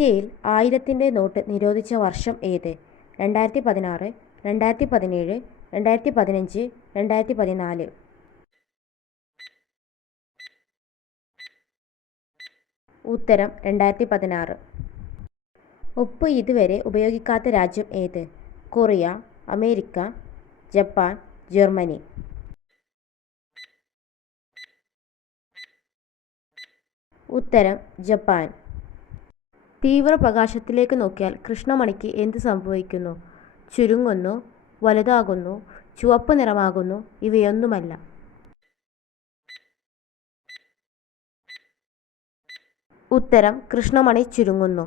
ഇന്ത്യയിൽ ആയിരത്തിന്റെ നോട്ട് നിരോധിച്ച വർഷം ഏത്? രണ്ടായിരത്തി പതിനാറ് രണ്ടായിരത്തി പതിനേഴ് രണ്ടായിരത്തി പതിനഞ്ച് രണ്ടായിരത്തി പതിനാല് ഉത്തരം രണ്ടായിരത്തി പതിനാറ് ഉപ്പ് ഇതുവരെ ഉപയോഗിക്കാത്ത രാജ്യം ഏത്? Korea America Japan Germany. ഉത്തരം ജപ്പാൻ. തീവ്രപ്രകാശത്തിലേക്ക് നോക്കിയാൽ കൃഷ്ണമണിക്ക് എന്ത് സംഭവിക്കുന്നു? ചുരുങ്ങുന്നു വലുതാകുന്നു ചുവപ്പ് നിറമാകുന്നു ഇവയൊന്നുമല്ല. ഉത്തരം കൃഷ്ണമണി ചുരുങ്ങുന്നു.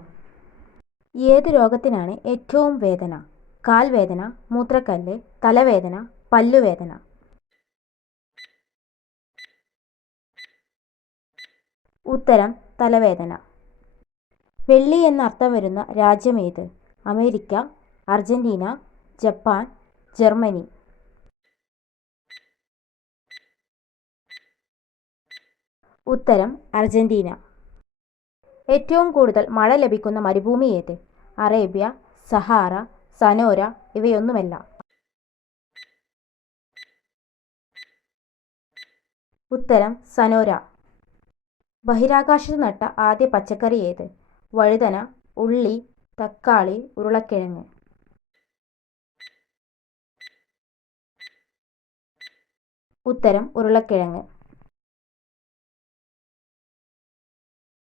ഏത് രോഗത്തിനാണ് ഏറ്റവും വേദന? കാൽവേദന മൂത്രക്കല്ല് തലവേദന പല്ലുവേദന. ഉത്തരം തലവേദന. വെള്ളി എന്നർത്ഥം വരുന്ന രാജ്യം രാജ്യമേത്? America Argentina Japan Germany. ഉത്തരം അർജന്റീന. ഏറ്റവും കൂടുതൽ മഴ ലഭിക്കുന്ന മരുഭൂമി ഏത്? അറേബ്യ സഹാറ സനോര ഇവയൊന്നുമല്ല. ഉത്തരം സനോര. ബഹിരാകാശത്ത് നട്ട ആദ്യ പച്ചക്കറി ഏത്? വഴുതന ഉള്ളി തക്കാളി ഉരുളക്കിഴങ്ങ്. ഉത്തരം ഉരുളക്കിഴങ്ങ്.